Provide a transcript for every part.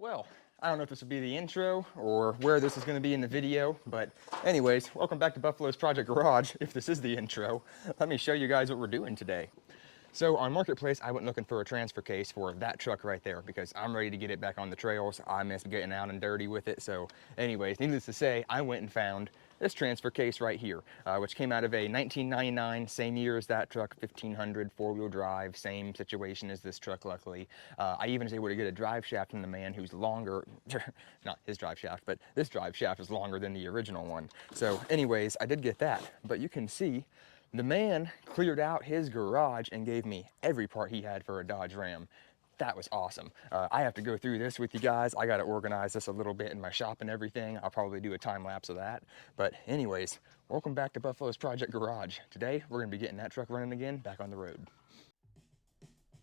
Well, I don't know if this will be the intro or where this is going to be in the video, but anyways, welcome back to Buffalo's Project Garage. If this is the intro, let me show you guys what we're doing today. So on Marketplace, I went looking for a transfer case for that truck right there because I'm ready to get it back on the trails. I miss getting out and dirty with it. So anyways, needless to say, I went and found this transfer case right here, which came out of a 1999, same year as that truck, 1500 four-wheel drive, same situation as this truck, luckily. I even was able to get a drive shaft from the man who's longer, not his drive shaft, but this drive shaft is longer than the original one. So anyways, I did get that, but you can see the man cleared out his garage and gave me every part he had for a Dodge Ram. That was awesome. I have to go through this with you guys. I got to organize this a little bit in my shop and everything. I'll probably do a time lapse of that. But anyways, welcome back to Buffalo's Project Garage. Today, we're going to be getting that truck running again back on the road.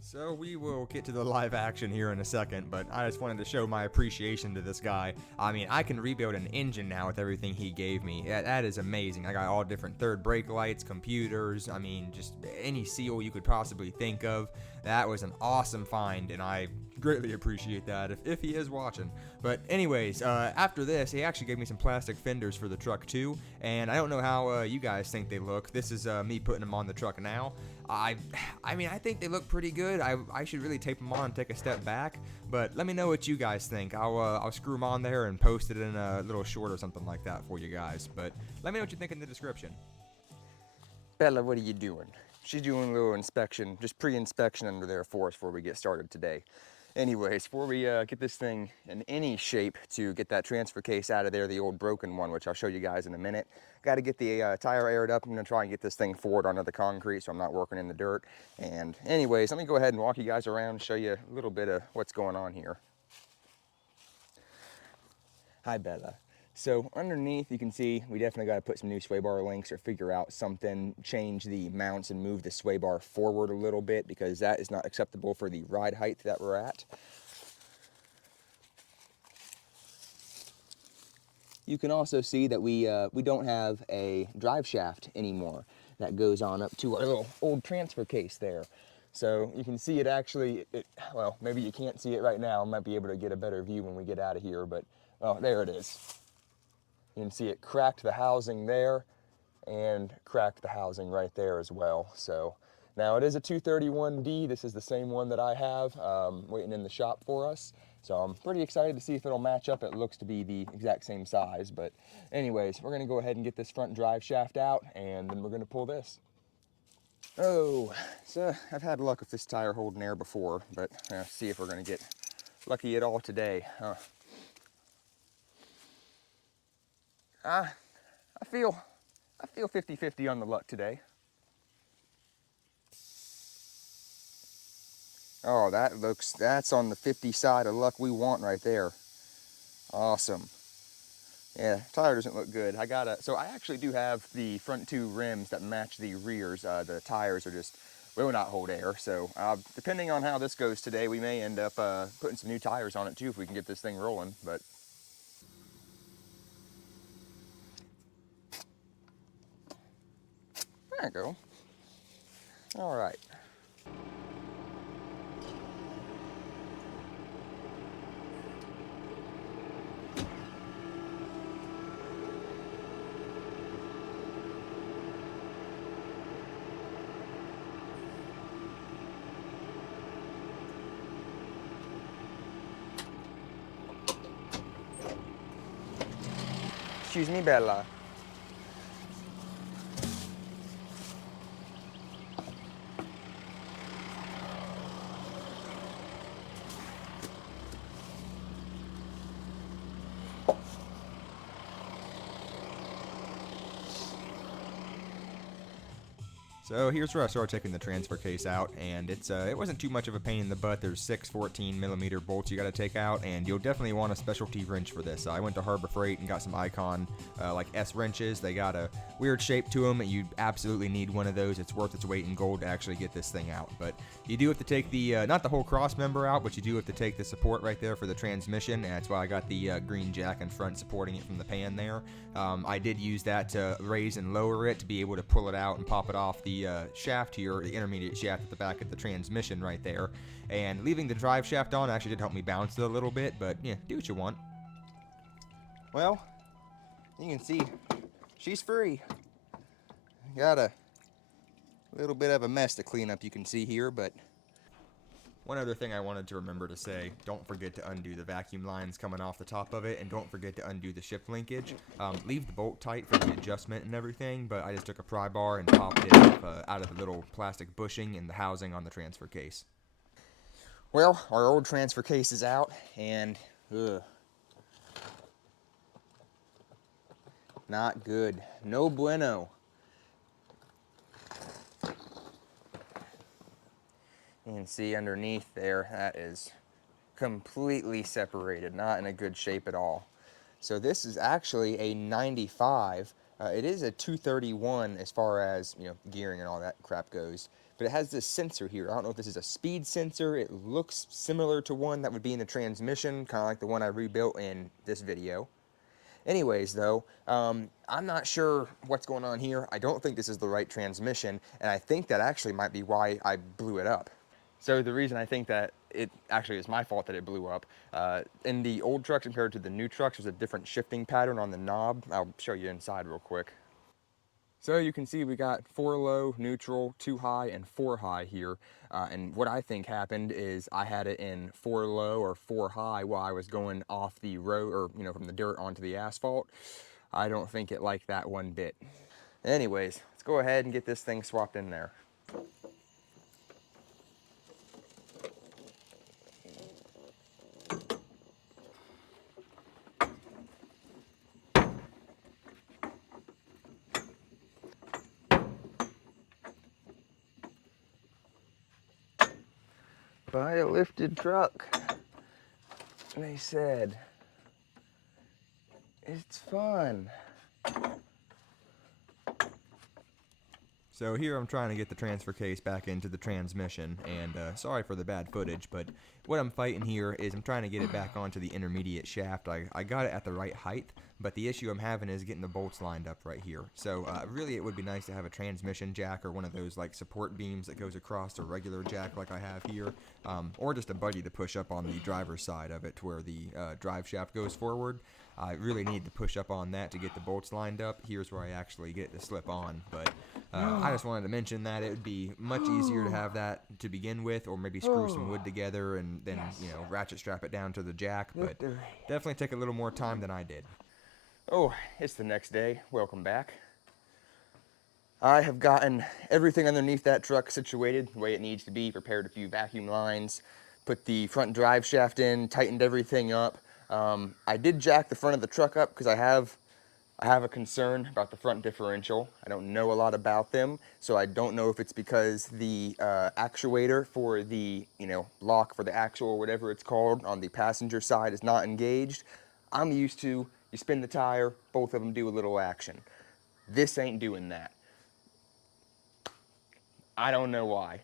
So we will get to the live action here in a second, but I just wanted to show my appreciation to this guy. I mean, I can rebuild an engine now with everything he gave me. That is amazing. I got all different third brake lights, computers, I mean, just any seal you could possibly think of. That was an awesome find, and I greatly appreciate that if he is watching. But anyways, after this, he actually gave me some plastic fenders for the truck too, and I don't know how you guys think they look. This is me putting them on the truck now. I mean, I think they look pretty good. I should really tape them on and take a step back, but let me know what you guys think. I'll screw them on there and post it in a little short or something like that for you guys, but let me know what you think in the description. Bella, what are you doing? She's doing a little inspection, just pre-inspection under there for us before we get started today. Anyways, before we get this thing in any shape to get that transfer case out of there, the old broken one, which I'll show you guys in a minute, got to get the tire aired up. I'm going to try and get this thing forward onto the concrete so I'm not working in the dirt. And anyways, let me go ahead and walk you guys around and show you a little bit of what's going on here. Hi, Bella. So underneath, you can see we definitely got to put some new sway bar links or figure out something, change the mounts and move the sway bar forward a little bit because that is not acceptable for the ride height that we're at. You can also see that we don't have a drive shaft anymore that goes on up to our little old transfer case there. So you can see it actually, well, maybe you can't see it right now. I might be able to get a better view when we get out of here, but oh, there it is. You can see it cracked the housing there and cracked the housing right there as well. So now it is a 231D. This is the same one that I have waiting in the shop for us. So I'm pretty excited to see if it'll match up. It looks to be the exact same size. But anyways, we're going to go ahead and get this front drive shaft out, and then we're going to pull this. Oh, so I've had luck with this tire holding air before, but see if we're going to get lucky at all today. I feel 50-50 on the luck today. Oh, that's on the 50 side of luck we want right there. Awesome. Yeah, tire doesn't look good. So I actually do have the front two rims that match the rears. The tires are just, will not hold air. So depending on how this goes today, we may end up putting some new tires on it too if we can get this thing rolling, but. There you go. All right. Excuse me, Bella. So here's where I started taking the transfer case out, and it wasn't too much of a pain in the butt. There's 6 14mm bolts you got to take out, and you'll definitely want a specialty wrench for this. I went to Harbor Freight and got some Icon like S wrenches. They got a weird shape to them, and you absolutely need one of those. It's worth its weight in gold to actually get this thing out. But you do have to take the not the whole cross member out, but you do have to take the support right there for the transmission, and that's why I got the green jack in front supporting it from the pan there. I did use that to raise and lower it to be able to pull it out and pop it off the the shaft here, the intermediate shaft at the back of the transmission right there. And leaving the drive shaft on actually did help me bounce it a little bit, but yeah, do what you want. Well, you can see she's free. Got a little bit of a mess to clean up, you can see here, but One other thing I wanted to remember to say, don't forget to undo the vacuum lines coming off the top of it, and don't forget to undo the shift linkage. Leave the bolt tight for the adjustment and everything, but I just took a pry bar and popped it out of the little plastic bushing in the housing on the transfer case. well, our old transfer case is out, and not good. No bueno. You can see underneath there, that is completely separated, not in a good shape at all. So this is actually a 95. It is a 231 as far as, you know, gearing and all that crap goes. But it has this sensor here. I don't know if this is a speed sensor. It looks similar to one that would be in the transmission, kind of like the one I rebuilt in this video. Anyways, though, I'm not sure what's going on here. I don't think this is the right transmission, and I think that actually might be why I blew it up. So the reason I think that it actually is my fault that it blew up, in the old trucks compared to the new trucks, there's a different shifting pattern on the knob. I'll show you inside real quick. So you can see we got 4 low, neutral, 2 high, and 4 high here. And what I think happened is I had it in 4 low or 4 high while I was going off the road, or, you know, from the dirt onto the asphalt. I don't think it liked that one bit. Anyways, let's go ahead and get this thing swapped in there. Buy a lifted truck. They said, it's fun. So here I'm trying to get the transfer case back into the transmission, and sorry for the bad footage, but what I'm fighting here is I'm trying to get it back onto the intermediate shaft. I got it at the right height, but the issue I'm having is getting the bolts lined up right here. So really it would be nice to have a transmission jack or one of those like support beams that goes across a regular jack like I have here, or just a buddy to push up on the driver's side of it to where the drive shaft goes forward. I really need to push up on that to get the bolts lined up. Here's where I actually get it to slip on, but I just wanted to mention that it would be much easier to have that to begin with, or maybe screw some wood together and then, you know, ratchet strap it down to the jack, but definitely take a little more time than I did. Oh, it's the next day. Welcome back. I have gotten everything underneath that truck situated the way it needs to be, prepared a few vacuum lines, put the front drive shaft in, tightened everything up. I did jack the front of the truck up because I have a concern about the front differential. I don't know a lot about them, so I don't know if it's because the actuator for the, you know, lock for the axle or whatever it's called on the passenger side is not engaged. I'm used to, you spin the tire, both of them do a little action. This ain't doing that. I don't know why.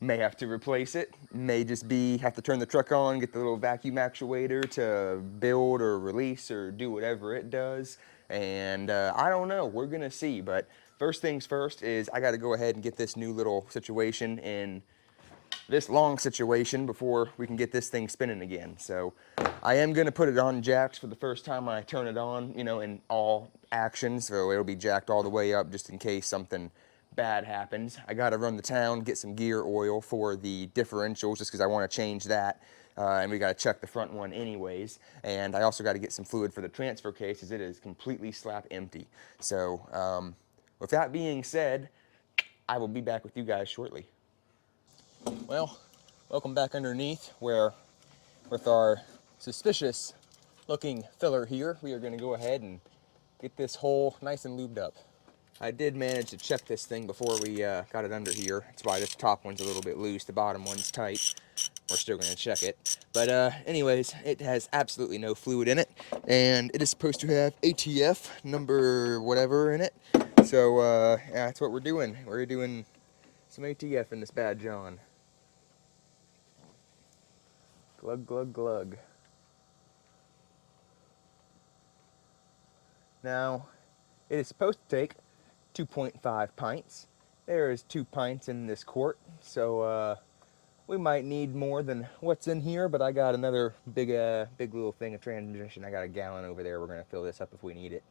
May have to replace it. May just be have to turn the truck on, get the little vacuum actuator to build or release or do whatever it does. And I don't know. We're gonna see. But first things first is I got to go ahead and get this new little situation in this long situation before we can get this thing spinning again. So I am gonna put it on jacks for the first time when I turn it on, you know, in all actions. So it'll be jacked all the way up just in case something bad happens. I gotta run the town, get some gear oil for the differentials just because I want to change that. And we gotta check the front one anyways. And I also gotta get some fluid for the transfer case as it is completely slap empty. So with that being said, I will be back with you guys shortly. Well, welcome back underneath where with our suspicious looking filler here, we are gonna go ahead and get this hole nice and lubed up. I did manage to check this thing before we got it under here. That's why this top one's a little bit loose, the bottom one's tight. We're still gonna check it. But anyways, it has absolutely no fluid in it, and it is supposed to have ATF number whatever in it. So yeah, that's what we're doing. We're doing some ATF in this bad John. Glug, glug, glug. Now, it is supposed to take 2.5 pints. there is 2 pints in this quart, so we might need more than what's in here, but I got another big little thing of transmission. I got a gallon over there. We're gonna fill this up if we need it.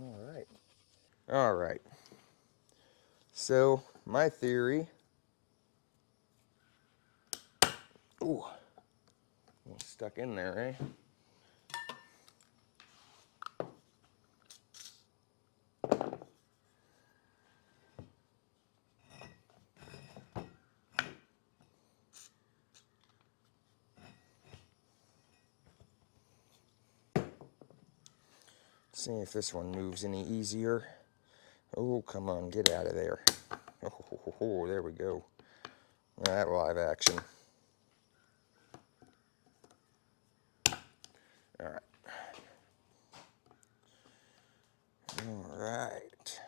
All right. All right. So my theory. Ooh, stuck in there, eh? See if this one moves any easier. Oh, come on, get out of there. Oh, there we go. That live action. All right. All right.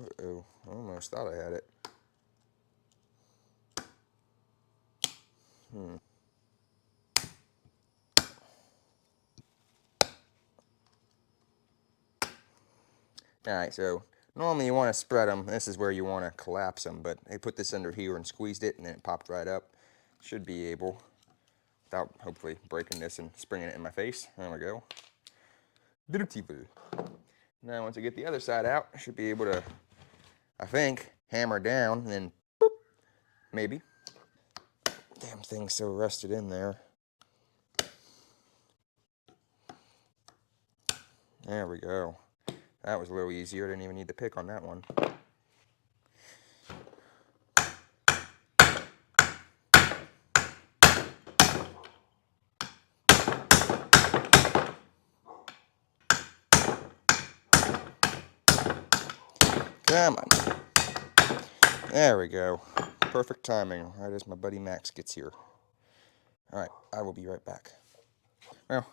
Uh-oh, almost thought I had it. All right, so normally you want to spread them. This is where you want to collapse them, but I put this under here and squeezed it, and then it popped right up. Should be able, without hopefully breaking this and springing it in my face. There we go. Beautiful. Now once I get the other side out, I should be able to, I think, hammer down, and then boop, maybe. Damn thing's so rusted in there. There we go. That was a little easier. I didn't even need to pick on that one. Come on. There we go. Perfect timing, right as my buddy Max gets here. All right, I will be right back. Well,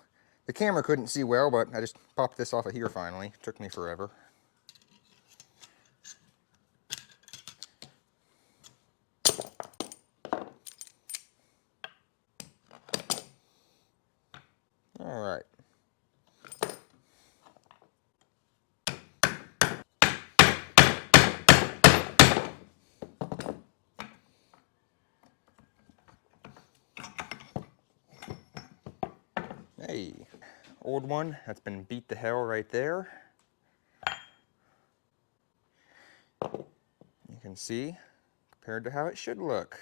the camera couldn't see well, but I just popped this off of here finally. Took me forever. All right. Hey, old one that's been beat to hell right there. You can see compared to how it should look.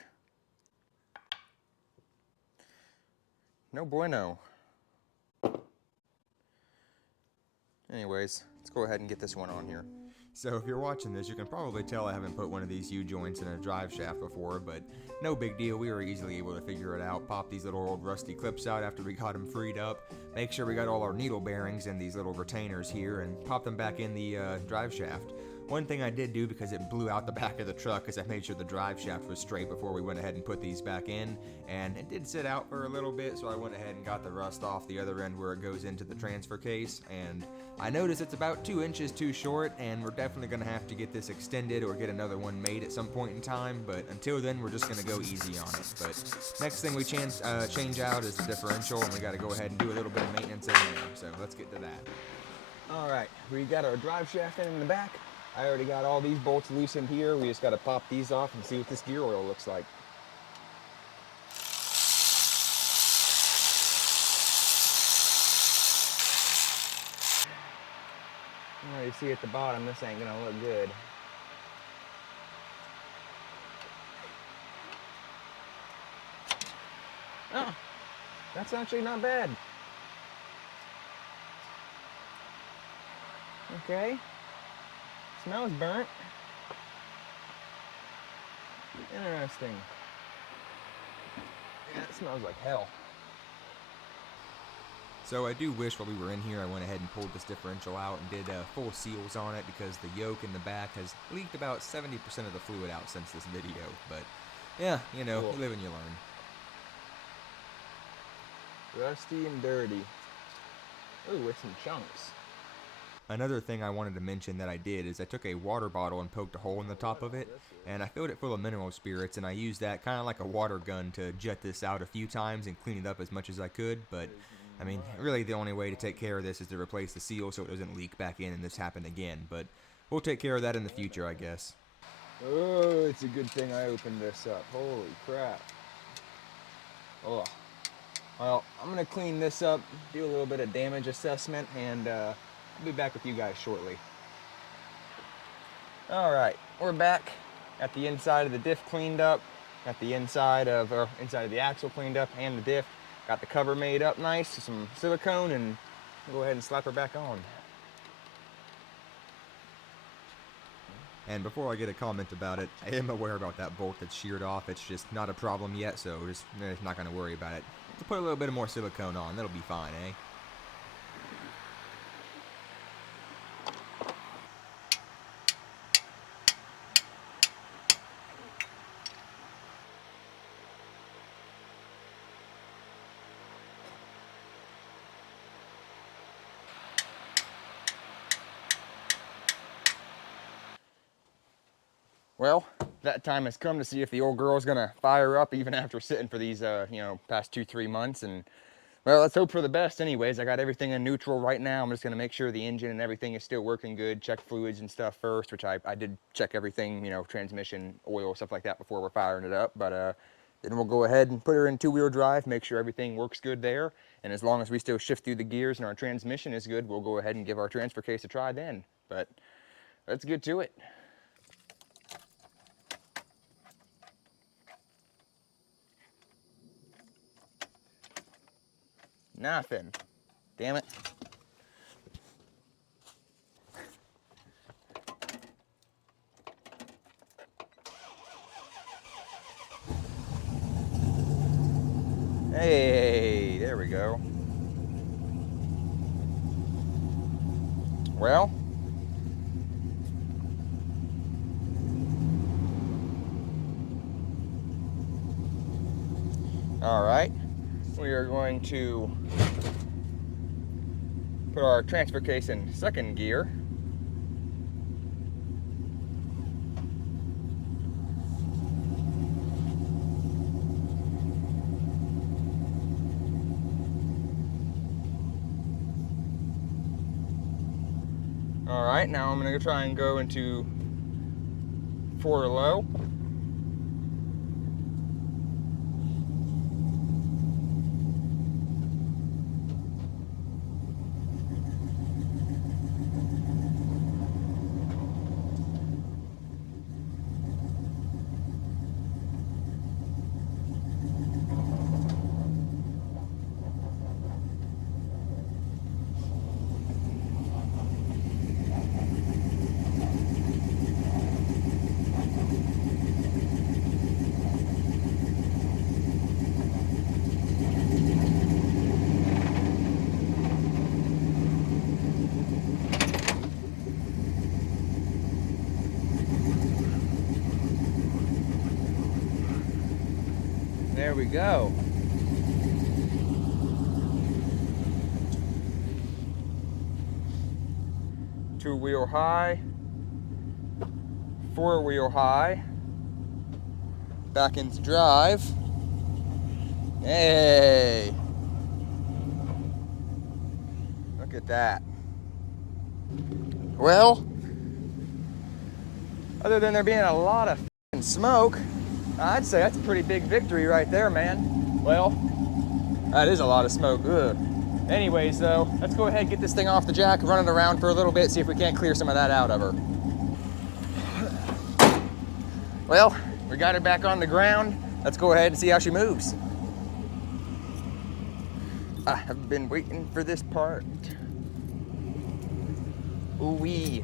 No bueno. Anyways, let's go ahead and get this one on here. So if you're watching this, you can probably tell I haven't put one of these U-joints in a drive shaft before, but no big deal. We were easily able to figure it out. Pop these little old rusty clips out after we got them freed up. Make sure we got all our needle bearings and these little retainers here, and pop them back in the drive shaft. One thing I did do, because it blew out the back of the truck, is I made sure the drive shaft was straight before we went ahead and put these back in, and it did sit out for a little bit, so I went ahead and got the rust off the other end where it goes into the transfer case, and I noticed it's about 2 inches too short, and we're definitely going to have to get this extended or get another one made at some point in time, but until then, we're just going to go easy on it. But next thing we change out is the differential, and we got to go ahead and do a little bit of maintenance in there, so let's get to that. All right, we got our drive shaft in the back. I already got all these bolts loosened here. We just got to pop these off and see what this gear oil looks like. Well, you see at the bottom, this ain't gonna look good. Oh, that's actually not bad. Okay. Smells burnt. Interesting. Yeah, it smells like hell. So I do wish while we were in here I went ahead and pulled this differential out and did full seals on it, because the yoke in the back has leaked about 70% of the fluid out since this video. But yeah, you know, Cool. You live and you learn. Rusty and dirty. Ooh, with some chunks. Another thing I wanted to mention that I did is I took a water bottle and poked a hole in the top of it, and I filled it full of mineral spirits, and I used that kind of like a water gun to jet this out a few times and clean it up as much as I could. But I mean, really the only way to take care of this is to replace the seal so it doesn't leak back in and this happen again. But we'll take care of that in the future, I guess. Oh, it's a good thing I opened this up. Holy crap. Oh, well, I'm going to clean this up, do a little bit of damage assessment, and I'll be back with you guys shortly. All right, we're back. Got the inside of the diff cleaned up, got the inside of the axle cleaned up and the diff. Got the cover made up nice, some silicone, and go ahead and slap her back on. And before I get a comment about it, I am aware about that bolt that's sheared off. It's just not a problem yet, so just not going to worry about it. We'll put a little bit more silicone on. That'll be fine, eh? Well, that time has come to see if the old girl's gonna fire up even after sitting for these, past 2-3 months. And well, let's hope for the best anyways. I got everything in neutral right now. I'm just gonna make sure the engine and everything is still working good, check fluids and stuff first, which I did check everything, transmission, oil, stuff like that before we're firing it up. But then we'll go ahead and put her in 2-wheel drive, make sure everything works good there. And as long as we still shift through the gears and our transmission is good, we'll go ahead and give our transfer case a try then. But let's get to it. Nothing. Damn it. Hey, there we go. Well, all right. We are going to put our transfer case in second gear. All right, now I'm going to try and go into 4 low. There we go. Two-wheel high, 4-wheel high, back into drive. Hey, look at that. Well, other than there being a lot of smoke, I'd say that's a pretty big victory right there, man. Well, that is a lot of smoke. Ugh. Anyways, though, let's go ahead and get this thing off the jack, run it around for a little bit, see if we can't clear some of that out of her. Well, we got her back on the ground. Let's go ahead and see how she moves. I have been waiting for this part. Ooh-wee.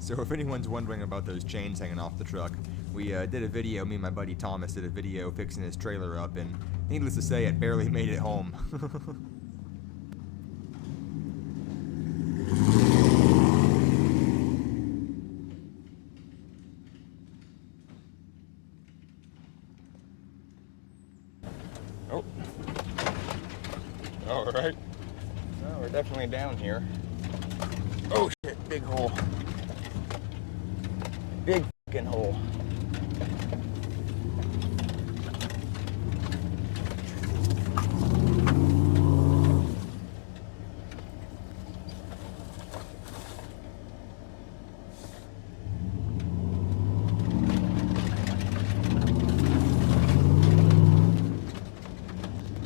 So if anyone's wondering about those chains hanging off the truck, We did a video, me and my buddy Thomas did a video fixing his trailer up, and needless to say, it barely made it home. Oh. All right. Well, we're definitely down here. Oh shit, big hole. Big fucking hole.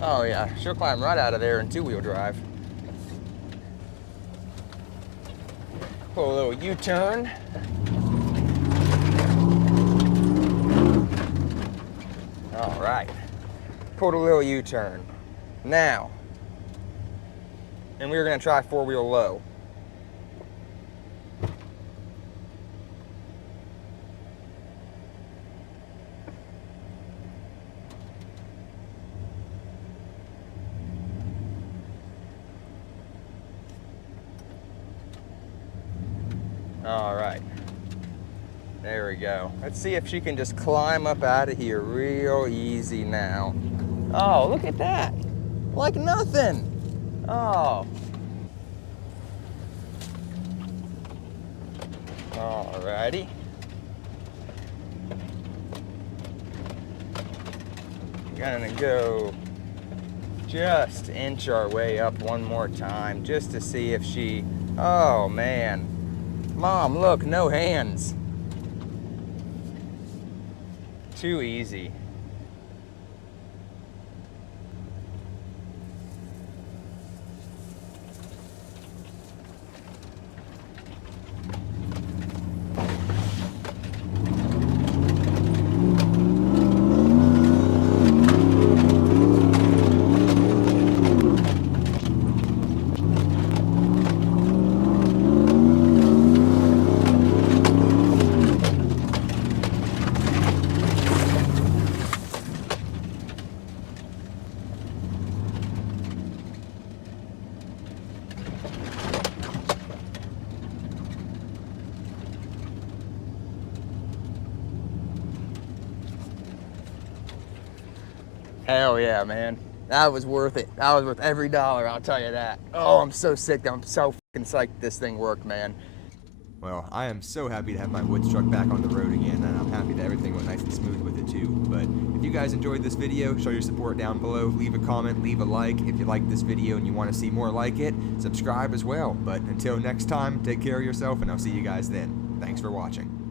Oh yeah, she'll climb right out of there in two-wheel drive. Pull a little U-turn. All right, pulled a little U-turn. Now, and we're gonna try four-wheel low. All right, there we go. Let's see if she can just climb up out of here real easy now. Oh, look at that, like nothing. Oh. Alrighty. Gonna go just inch our way up one more time just to see if she, oh man. Mom, look, no hands. Too easy. Hell yeah, man. That was worth it. That was worth every dollar, I'll tell you that. Oh, I'm so sick. I'm so fucking psyched this thing worked, man. Well, I am so happy to have my wood truck back on the road again, and I'm happy that everything went nice and smooth with it too. But if you guys enjoyed this video, show your support down below. Leave a comment, leave a like. If you like this video and you want to see more like it, subscribe as well. But until next time, take care of yourself, and I'll see you guys then. Thanks for watching.